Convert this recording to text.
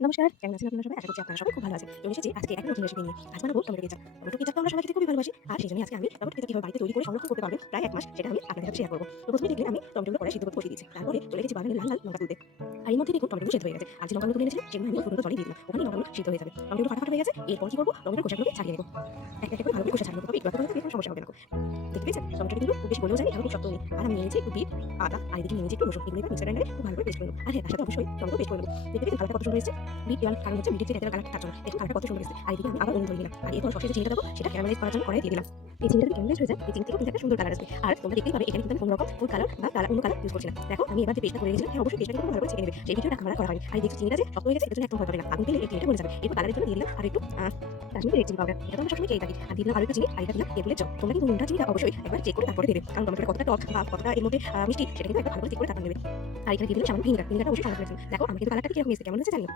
নমস্কার, কেমন আছেন আপনারা সবাই? আশা করছি আপনারা সবাই খুব ভালো আছেন। চলে এসেছি আজকে একটা নতুন রেসিপি নিয়ে। আজ বানাবো টমেটো কেচাপ। টমেটো কেচাপ তো আমরা সবাই খেতে খুবই ভালোবাসি। আর সেজন্যই আজকে আমি টমেটো কেচাপ কিভাবে বাড়িতে তৈরি করে সংরক্ষণ করতে পারবেন প্রায় ১ মাস সেটা আমি আপনাদের সাথে শেয়ার করব। তো প্রথমেই দেখলেন আমি টমেটোগুলো কড়াইয়ে সিদ্ধ করতে বসিয়ে দিয়েছি। তারপরে চলে গেছি বাগানের লাল লাল লঙ্কা তুলতে। আর এর মধ্যে দেখুন টমেটোগুলো সেদ্ধ হয়ে গেছে। আর যে লঙ্কাগুলো তুলে এনেছিলাম সেগুলো আমি ফুটন্ত জলে দিয়ে দিলাম। ওখানেই লঙ্কাগুলো সিদ্ধ হয়ে যাবে। টমেটোগুলো ফাটাফাটি হয়ে গেছে। এরপর কি করব? টমেটোর খোসাগুলোকে ছাড়িয়ে নেব। একটা একটা করে ভালো করে খোসা ছাড়িয়ে নেব। তবে একটু আধটু হলে কোনো সমস্যা হবে না। দেখতে পেয়েছেন? টমেটোটা কিন্তু খুব বেশি গলেও যায়নি আবার খুব শক্তও নেই। আর আমি নিয়ে নিয়েছি একটু বিট, আদা আর এদিকে নিয়ে নিয়েছি একটু রসুন। এগুলো এবার মিক্সার গ্রাইন্ডারে খুব ভালো করে পেস্ট করে নেব। আর হ্যাঁ, তার সাথে অবশ্যই টমেটো পেস্ট করে নেব। দেখতে পেয়েছেন কালারটা কত সুন্দর এসেছে? বিট দেওয়ার কারণ হচ্ছে বিটের যে ভেতরের কালারটা তার জন্য। দেখুন কালারটা কত সুন্দর এসেছে। আর এদিকে আমি আবার নুন ধরে নিলাম। আর এরপর সবশেষে চিনিটা দেবো, সেটা ক্যারামেলাইজ করার জন্য কড়াইয়ে দিয়ে দিলাম। এই চিনিটা যদি ক্যারামেলাইজ হয়ে যায়, এই চিনি থেকেও কিন্তু একটা সুন্দর কালার আসবে। আর তোমরা দেখতেই পাবে এখানে কিন্তু আমি কোনো রকম ফুড কালার বা অন্য কালার ইউজ করছি না। দেখো আমি এবার যে পেস্টটা করে রেখেছিলাম, হ্যাঁ অবশ্যই পেস্টটা কিন্তু ভালো করে ছেঁকে নেবে। সেই ভিডিওটা আমার করা হয়নি। আর এই দেখছো চিনিটা যে শক্ত হয়ে গেছে, এর জন্য একদম ভয় পাবে না। আগুন পেলে এই চিনিটা গলে যাবে। এরপর কালারের জন্য দিয়ে দিলাম আর একটু কাশ্মীরি রেড চিলি পাউডার। এটা তো আমরা সবসময় খেয়ে থাকি। আর দিয়ে দিলাম আরো একটু চিনি, আর এটা দিলাম তেঁতুলের জল। তোমরা কিন্তু নুনটা চিনিটা অবশ্যই একবার চেক করে তারপরে দেবে। কারণ টমেটোটা কতটা টক বা কতটা এর মধ্যে মিষ্টি সেটা কিন্তু একবার ভালো করে চেক করে তারপর দেবে। আর এখানে দিয়ে দিলাম সামান্য ভিনেগার। ভিনেগারটা অবশ্যই সংরক্ষণের জন্য। দেখো আমার কিন্তু কালারটা কিরকম এসেছে, কেমন হয়েছে জানি না।